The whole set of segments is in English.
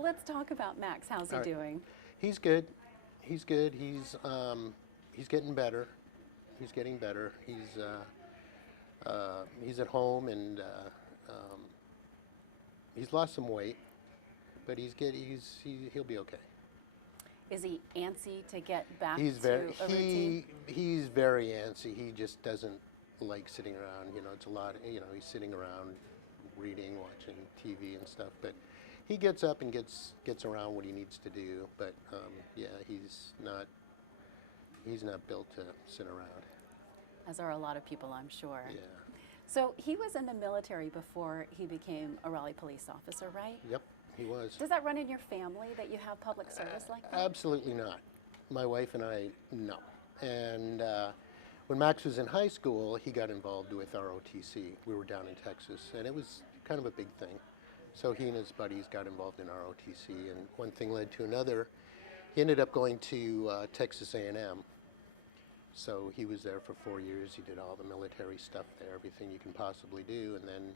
Well, let's talk about Max. How's he doing? He's good. He's good. He's getting better. He's getting better. He's at home and he's lost some weight, but he'll be okay. Is he antsy to get back He's to a routine? He's very antsy. He just doesn't like sitting around. You know, it's a lot. You know, he's sitting around reading, watching TV and stuff. But he gets up and gets around what he needs to do. But yeah, he's not built to sit around. As are a lot of people, I'm sure. Yeah. So he was in the military before he became a Raleigh police officer, right? Yep, he was. Does that run in your family that you have public service like that? Absolutely not. My wife and I, no. And when Max was in high school, he got involved with ROTC. We were down in Texas, and it was kind of a big thing. So he and his buddies got involved in ROTC, and one thing led to another. He ended up going to Texas A&M. So he was there for 4 years. He did all the military stuff there, everything you can possibly do. And then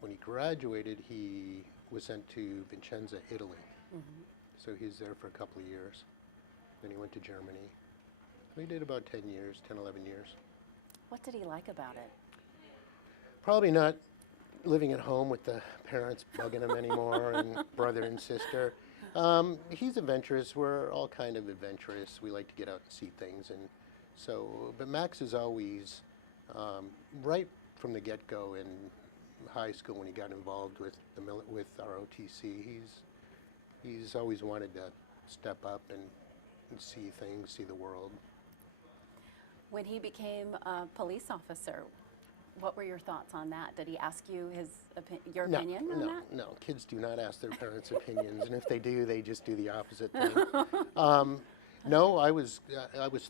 when he graduated, he was sent to Vicenza, Italy. Mm-hmm. So he was there for a couple of years. Then he went to Germany. So he did about 10 years, 10, 11 years. What did he like about it? Probably not living at home with the parents bugging him anymore and brother and sister. He's adventurous. We're all kind of adventurous. We like to get out and see things, and so. But Max is always, right from the get-go in high school when he got involved with ROTC. He's always wanted to step up and see things, see the world. When he became a police officer, what were your thoughts on that? Did he ask you your opinion on that? No, kids do not ask their parents' opinions, and if they do, they just do the opposite thing. No, I was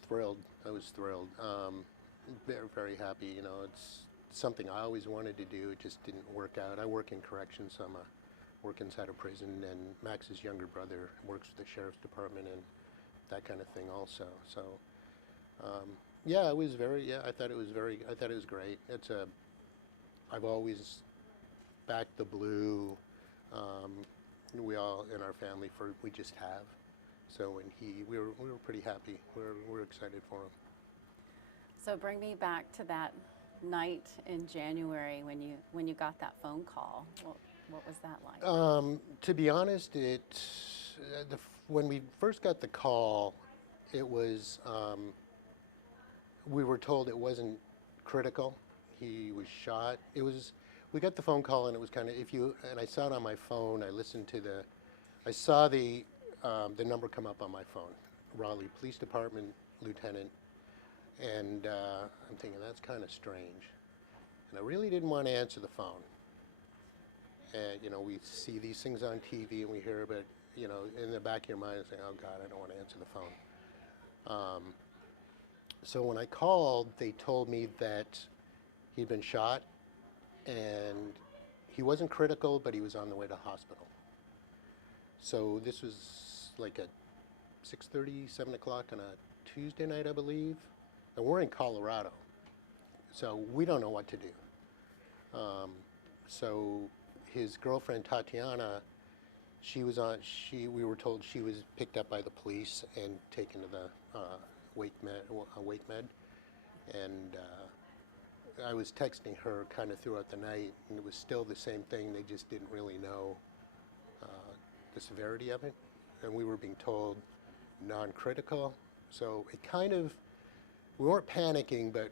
thrilled. I was thrilled. Very, very happy. You know, it's something I always wanted to do. It just didn't work out. I work in corrections, so I work inside a prison, and Max's younger brother works for the sheriff's department and that kind of thing also. So. Yeah, it was I thought it was great. I've always backed the blue. We all in our family we just have. So when we were pretty happy. We're excited for him. So bring me back to that night in January when you got that phone call. What was that like? To be honest, when we first got the call, it was. We were told it wasn't critical. He was shot. We got the phone call and it was kind of, and I saw it on my phone, I saw the number come up on my phone, Raleigh Police Department, Lieutenant, and I'm thinking that's kind of strange. And I really didn't want to answer the phone. And, you know, we see these things on TV and we hear, but, you know, in the back of your mind, saying, oh God, I don't want to answer the phone. So when I called, they told me that he'd been shot and he wasn't critical, but he was on the way to hospital. So this was like at 6:30, 7 o'clock on a Tuesday night, I believe. And we're in Colorado, so we don't know what to do. So his girlfriend, Tatiana, we were told she was picked up by the police and taken to the wake med, and I was texting her kind of throughout the night, and it was still the same thing. They just didn't really know the severity of it, and we were being told non-critical. So it kind of, we weren't panicking, but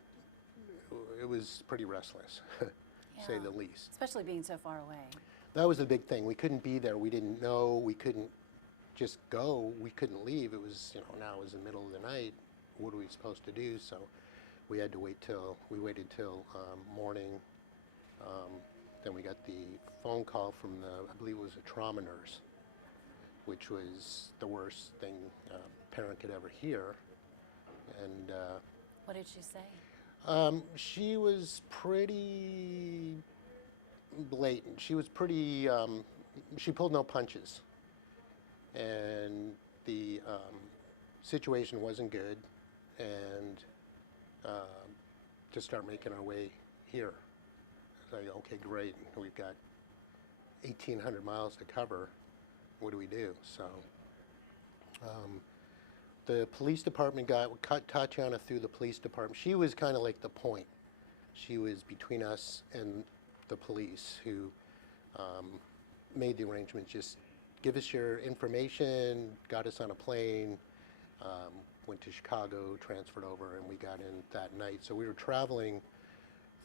it was pretty restless, say the least. Especially being so far away. That was the big thing. We couldn't be there. We didn't know. We couldn't just go. We couldn't leave. It was, you know, now it was the middle of the night. What are we supposed to do? So we had to waited till morning. Then we got the phone call from I believe it was a trauma nurse, which was the worst thing a parent could ever hear. And what did she say? She was pretty blatant. She was pretty, she pulled no punches. And the situation wasn't good, and to start making our way here. So, okay, great. We've got 1,800 miles to cover. What do we do? So the police department cut Tatiana through the police department. She was kind of like the point. She was between us and the police, who made the arrangements. Just give us your information, got us on a plane, went to Chicago, transferred over, and we got in that night. So we were traveling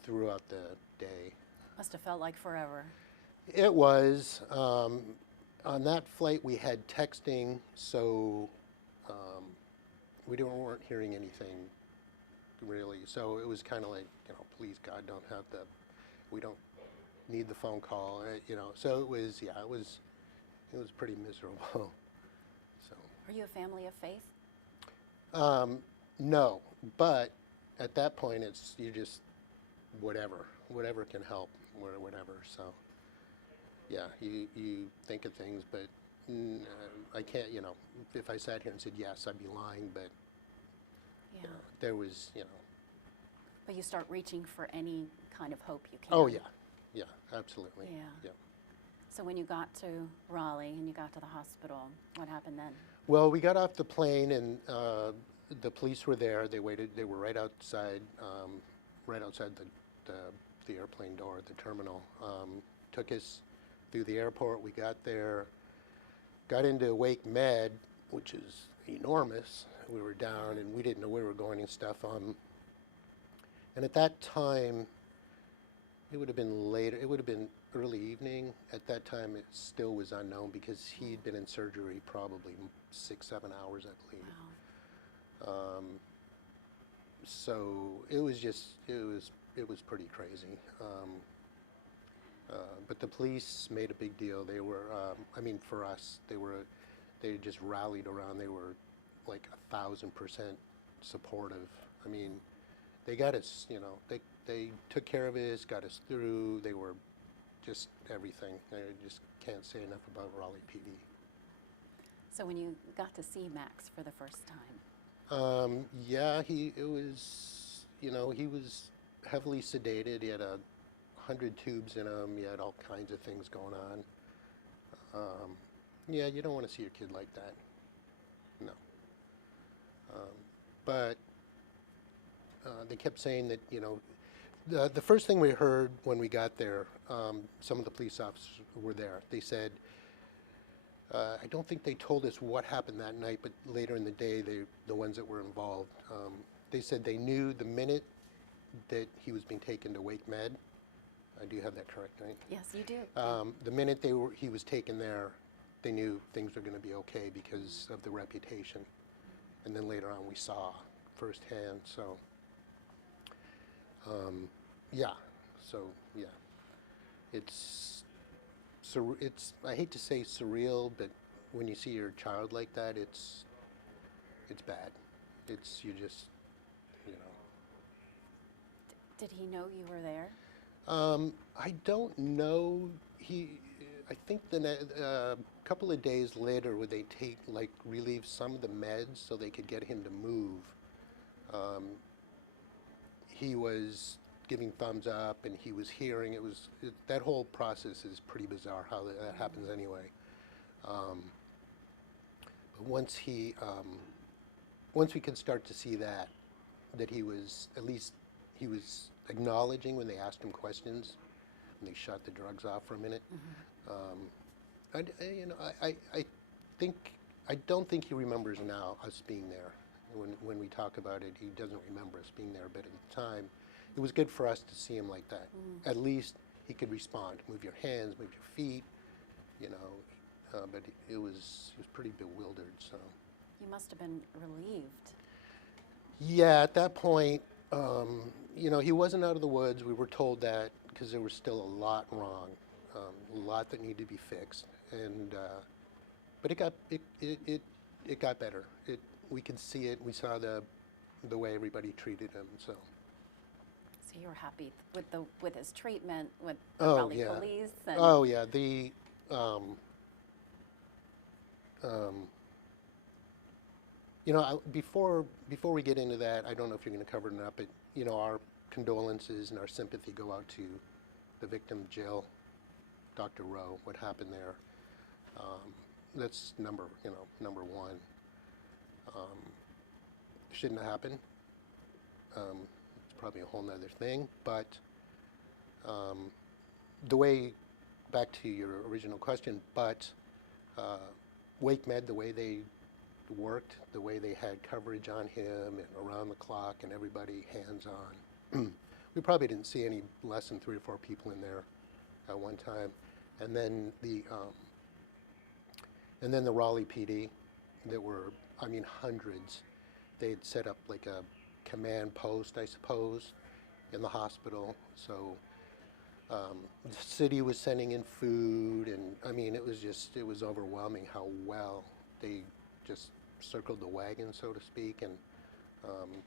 throughout the day. Must have felt like forever. It was. On that flight, we had texting, so we weren't hearing anything really. So it was kind of like, please God, we don't need the phone call, So it was, it was pretty miserable. So. Are you a family of faith? No, but at that point, you just whatever can help, whatever. So. Yeah, you think of things, but I can't, if I sat here and said yes, I'd be lying, but there was, But you start reaching for any kind of hope you can. Oh, yeah, absolutely. Yeah. So when you got to Raleigh and you got to the hospital, what happened then? Well, we got off the plane and the police were there. They waited, they were right outside the airplane door at the terminal. Took us through the airport. We got there, got into Wake Med, which is enormous. We were down and we didn't know where we were going and stuff. And at that time, it would have been later, it would have been early evening. At that time, it still was unknown because he'd been in surgery probably 6-7 hours, I believe. Wow. So it was just, it was pretty crazy. But the police made a big deal. They were, for us, they just rallied around. They were like 1,000% supportive. They got us, they took care of us, got us through. They were just everything. I just can't say enough about Raleigh PD. So when you got to see Max for the first time? He was heavily sedated. He had 100 tubes in him. He had all kinds of things going on. You don't want to see your kid like that. No. But they kept saying that, the first thing we heard when we got there, some of the police officers were there. They said, I don't think they told us what happened that night, but later in the day, the ones that were involved, they said they knew the minute that he was being taken to Wake Med. I do have that correct, right? Yes, you do. The minute he was taken there, they knew things were going to be okay because of the reputation. And then later on, we saw firsthand. So, it's I hate to say surreal, but when you see your child like that, it's bad. You just. Did he know you were there? I don't know. I think a couple of days later, would they relieve some of the meds so they could get him to move. He was giving thumbs up and he was hearing. That whole process is pretty bizarre how that happens anyway. But once we could start to see that he was he was acknowledging when they asked him questions, and they shut the drugs off for a minute. I don't think he remembers now us being there. When we talk about it, he doesn't remember us being there. But at the time, it was good for us to see him like that. At least he could respond, move your hands, move your feet, But he was pretty bewildered. So. You must have been relieved. Yeah, at that point. He wasn't out of the woods. We were told that because there was still a lot wrong, a lot that needed to be fixed, and but it got better. We could see it. We saw the way everybody treated him. So you were happy with his treatment, with the Raleigh police. And oh yeah, before we get into that, I don't know if you're going to cover it up, but our condolences and our sympathy go out to the victim, Jill. Dr. Rowe, what happened there. That's number one. Shouldn't have happened. It's probably a whole nother thing, but the way, back to your original question, but Wake Med, the way they worked, the way they had coverage on him and around the clock and everybody hands-on, we probably didn't see any less than 3 or 4 people in there at one time. And then the Raleigh PD, that were, I mean, hundreds. They had set up like a command post, I suppose, in the hospital. So the city was sending in food, and I mean, it was overwhelming how well they just circled the wagon, so to speak, and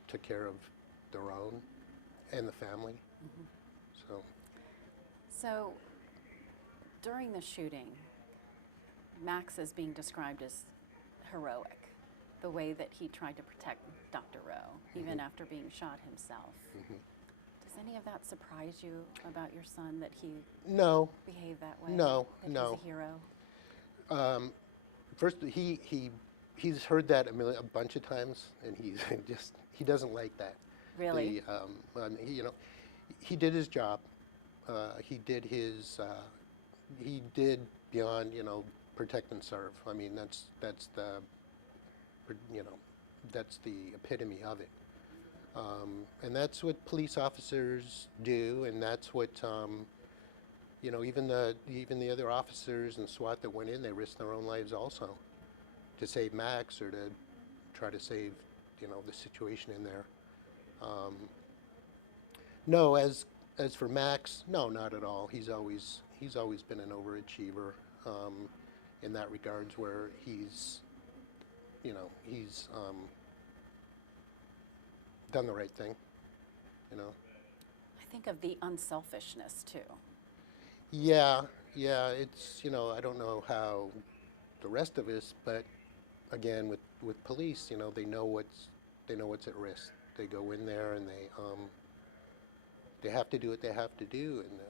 took care of their own and the family. Mm-hmm. So during the shooting, Max is being described as heroic, the way that he tried to protect Dr. Rowe, even after being shot himself. Does any of that surprise you about your son, that he behaved that way? No, that no. He's a hero? First, he's heard that a bunch of times, and he doesn't like that. Really? He did his job. He did beyond, protect and serve. I mean, that's the epitome of it. And that's what police officers do, and that's what, even the other officers and SWAT that went in, they risked their own lives also to save Max, or to try to save, the situation in there. No, as for Max, no, not at all. He's always been an overachiever in that regards, where he's done the right thing, I think of the unselfishness too. Yeah, it's, I don't know how the rest of us, but again, with police, they know what's at risk. They go in there and they have to do what they have to do, and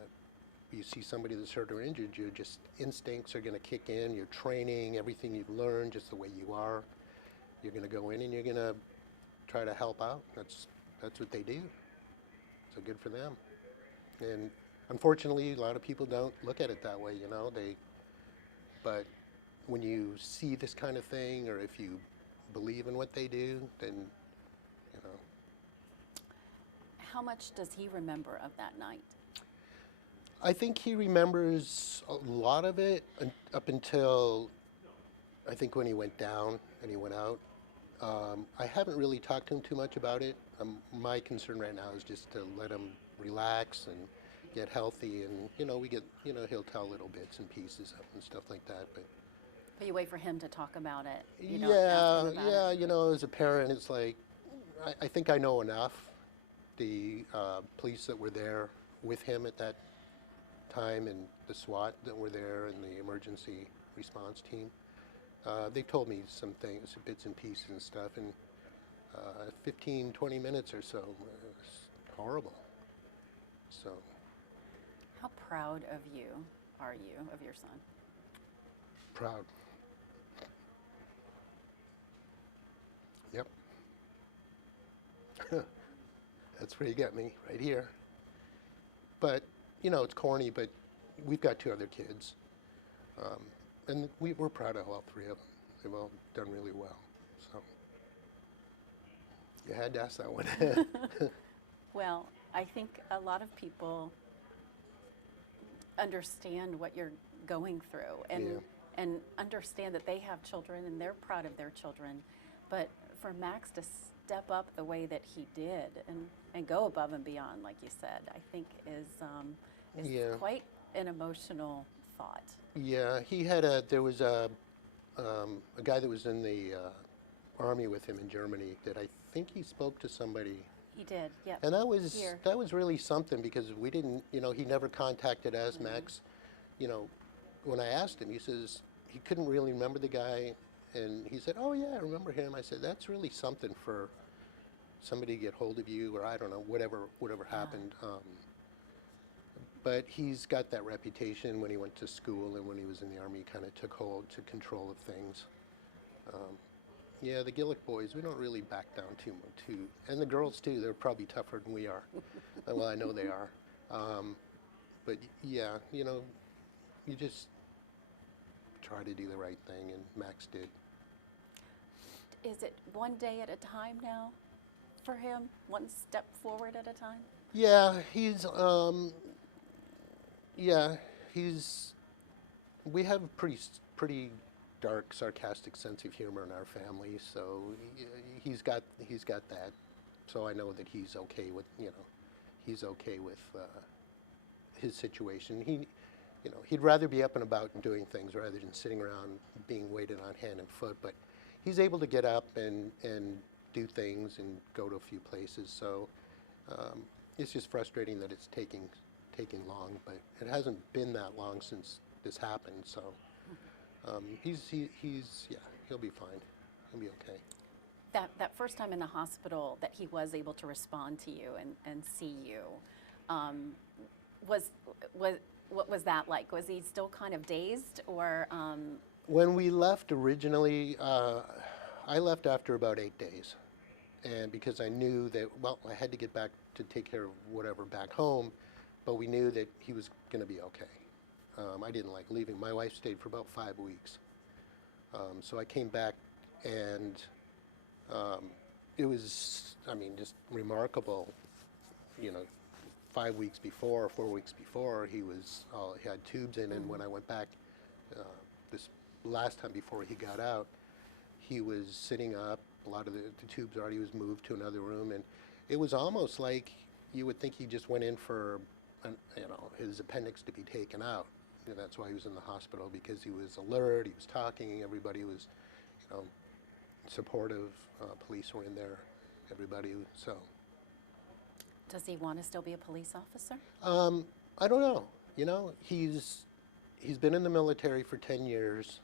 you see somebody that's hurt or injured, your just instincts are going to kick in, your training, everything you've learned, just the way you are, you're going to go in and you're going to try to help out. That's what they do. So good for them. And unfortunately, a lot of people don't look at it that way, but when you see this kind of thing, or if you believe in what they do, then, How much does he remember of that night? I think he remembers a lot of it up until, I think, when he went down and he went out. I haven't really talked to him too much about it. My concern right now is just to let him relax and get healthy, and he'll tell little bits and pieces and stuff like that. But you wait for him to talk about it. You don't ask him about it. As a parent, it's like, I think I know enough. The police that were there with him at that time, and the SWAT that were there, and the emergency response team, they told me some things, bits and pieces and stuff, and 15, 20 minutes or so, it was horrible. So. How proud of you are you of your son? Proud. Yep. That's where you got me, right here. But, it's corny, but we've got 2 other kids. And we're proud of all 3 of them. They've all done really well. So you had to ask that one. Well, I think a lot of people understand what you're going through, and understand that they have children and they're proud of their children. But for Max to step up the way that he did and go above and beyond, like you said, I think is quite an emotional thought. Yeah, there was a guy that was in the army with him in Germany that I think he spoke to somebody. He did, yeah. And that was really something, because we didn't, he never contacted us, Max. When I asked him, he says he couldn't really remember the guy, and he said, "Oh yeah, I remember him." I said, "That's really something for somebody to get hold of you," or I don't know, whatever happened. But he's got that reputation when he went to school and when he was in the Army, he kind of took hold to control of things. Yeah, the Gillick boys, we don't really back down too, and the girls too, they're probably tougher than we are. Well, I know they are. But yeah, you know, you just try to do the right thing, and Max did. Is it one day at a time now for him? One step forward at a time? Yeah, he's, we have a pretty dark, sarcastic sense of humor in our family, so he's got that. So I know that he's okay with, he's okay with his situation. He'd rather be up and about and doing things rather than sitting around being waited on hand and foot. But he's able to get up and do things and go to a few places. So it's just frustrating that it's taking long, but it hasn't been that long since this happened. So he'll be fine. He'll be okay. That first time in the hospital that he was able to respond to you and see you, what was that like? Was he still kind of dazed, or? When we left originally, I left after about 8 days, and because I knew that, well, I had to get back to take care of whatever back home, but we knew that he was going to be okay. I didn't like leaving. My wife stayed for about 5 weeks, so I came back, and it was, I mean, just remarkable. 5 weeks before, 4 weeks before, he had tubes in, and when I went back this last time before he got out, he was sitting up. A lot of the tubes already was moved to another room, and it was almost like you would think he just went in for, his appendix to be taken out. And that's why he was in the hospital, because he was alert, he was talking, everybody was, supportive. Police were in there, everybody. So. Does he want to still be a police officer? I don't know. He's been in the military for 10 years.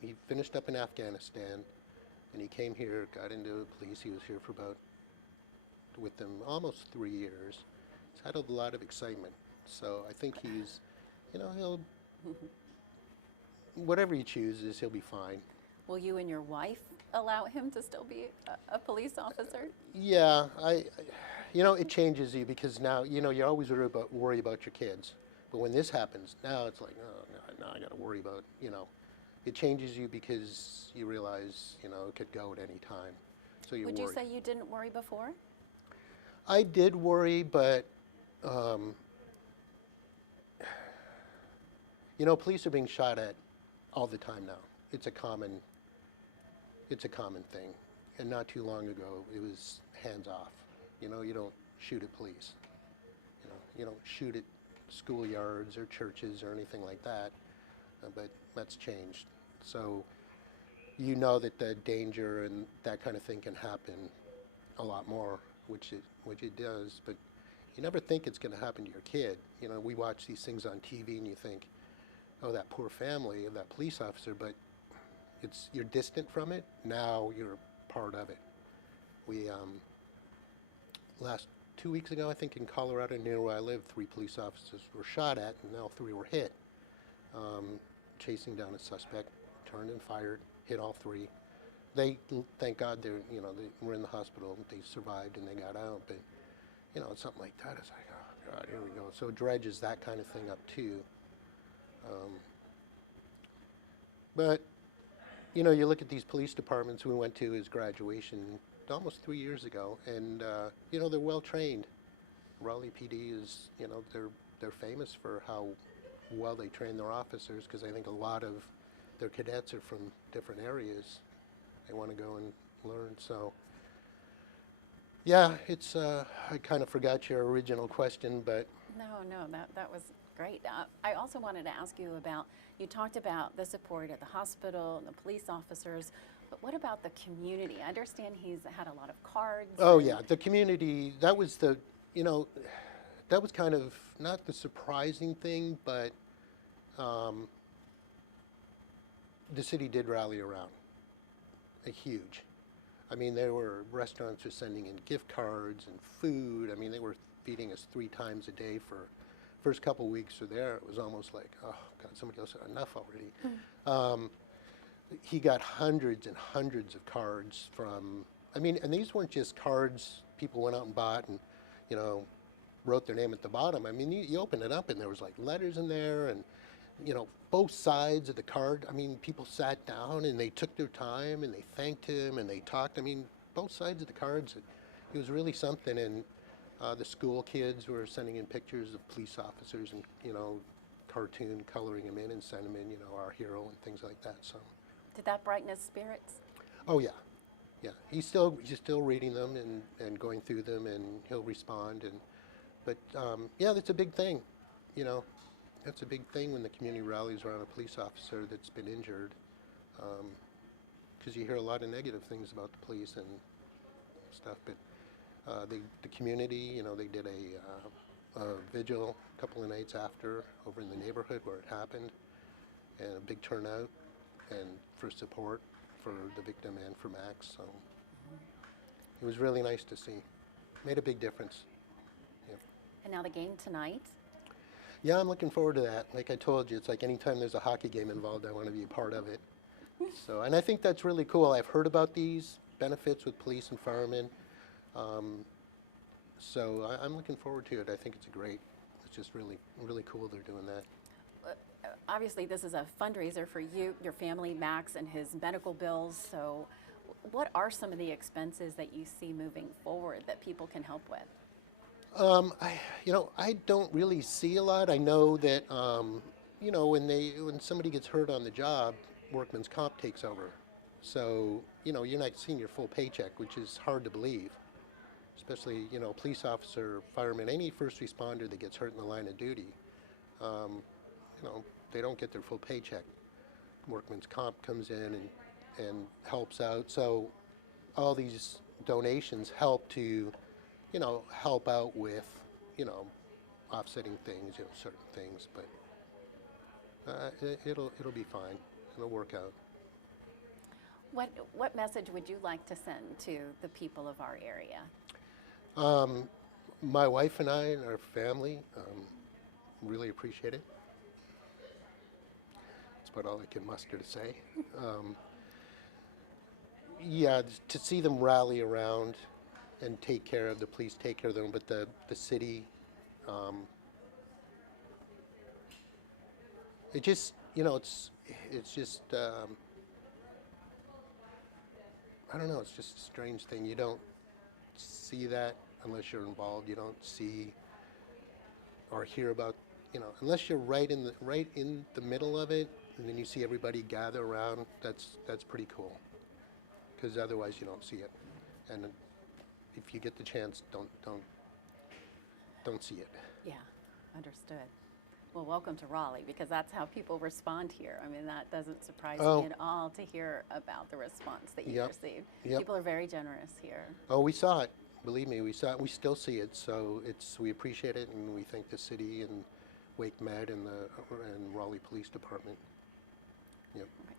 He finished up in Afghanistan, and he came here, got into police. He was here for with them almost 3 years. He's had a lot of excitement. So I think he's, he'll, whatever he chooses, he'll be fine. Will you and your wife allow him to still be a police officer? Yeah, it changes you, because now, you always worry about your kids. But when this happens, now it's like, oh, now I got to worry about, it changes you because you realize, it could go at any time. So you worry. Would you say you didn't worry before? I did worry, but, police are being shot at all the time now. It's a common thing. And not too long ago, it was hands off. You don't shoot at police. You don't shoot at schoolyards or churches or anything like that. But that's changed. So that the danger and that kind of thing can happen a lot more, which it does. But you never think it's going to happen to your kid. We watch these things on TV and you think, oh, that poor family of that police officer, but you're distant from it. Now you're part of it. We last 2 weeks ago, I think in Colorado, near where I live, 3 police officers were shot at, and all 3 were hit. Chasing down a suspect, turned and fired, hit all 3. They, thank God, they were in the hospital. They survived and they got out. But something like that is like, oh God, here we go. So it dredges that kind of thing up too. But you look at these police departments. We went to his graduation almost 3 years ago, and they're well trained. Raleigh PD is, they're famous for how well they train their officers, because I think a lot of their cadets are from different areas. They want to go and learn. So yeah, it's I kind of forgot your original question, but No, that was great. I also wanted to ask you about, you talked about the support at the hospital and the police officers, but what about the community? I understand he's had a lot of cards. Oh yeah, the community, that was that was kind of not the surprising thing, but the city did rally around. Huge. I mean, there were restaurants were sending in gift cards and food. I mean, they were feeding us 3 times a day for first couple weeks we're there. It was almost like, oh God, somebody else had enough already. He got hundreds and hundreds of cards from, I mean, and these weren't just cards people went out and bought and, you know, wrote their name at the bottom. I mean, you open it up and there was like letters in there, and, you know, both sides of the card. I mean, people sat down and they took their time and they thanked him and they talked. I mean, both sides of the cards. It was really something. And the school kids were sending in pictures of police officers and, you know, cartoon coloring them in and sending them in, you know, our hero and things like that. So. Did that brighten his spirits? Oh yeah, yeah. He's still reading them and going through them, and he'll respond. But yeah, that's a big thing, you know. That's a big thing when the community rallies around a police officer that's been injured, because you hear a lot of negative things about the police and stuff. But the community, you know, they did a vigil a couple of nights after over in the neighborhood where it happened, and a big turnout and for support for the victim and for Max. So it was really nice to see. Made a big difference. Yeah. And now the game tonight. Yeah, I'm looking forward to that. Like I told you, it's like anytime there's a hockey game involved, I want to be a part of it. So, and I think that's really cool. I've heard about these benefits with police and firemen. So I'm looking forward to it. I think it's it's just really, really cool they're doing that. Obviously, this is a fundraiser for you, your family, Max, and his medical bills. So what are some of the expenses that you see moving forward that people can help with? I don't really see a lot. I know that, you know, when somebody gets hurt on the job, workman's comp takes over. So, you know, you're not seeing your full paycheck, which is hard to believe. Especially, you know, police officer, fireman, any first responder that gets hurt in the line of duty. You know, they don't get their full paycheck. Workman's comp comes in and helps out. So all these donations help to, you know, help out with, you know, offsetting things, you know, certain things. But it'll be fine. It'll work out. What message would you like to send to the people of our area? My wife and I and our family really appreciate it. That's about all I can muster to say. Yeah, to see them rally around and take care of the police, take care of them, but the city, it just, you know, it's just, I don't know, it's just a strange thing. You don't see that unless you're involved. You don't see or hear about, you know, unless you're right in the middle of it, and then you see everybody gather around. That's pretty cool, because otherwise you don't see it. And if you get the chance, don't see it. Yeah, understood. Well, welcome to Raleigh, because that's how people respond here. I mean, that doesn't surprise me at all to hear about the response that you received. Yep. People are very generous here. Oh, we saw it. Believe me, we saw it. We still see it. So we appreciate it, and we thank the city and Wake Med and Raleigh Police Department. Yep. Okay.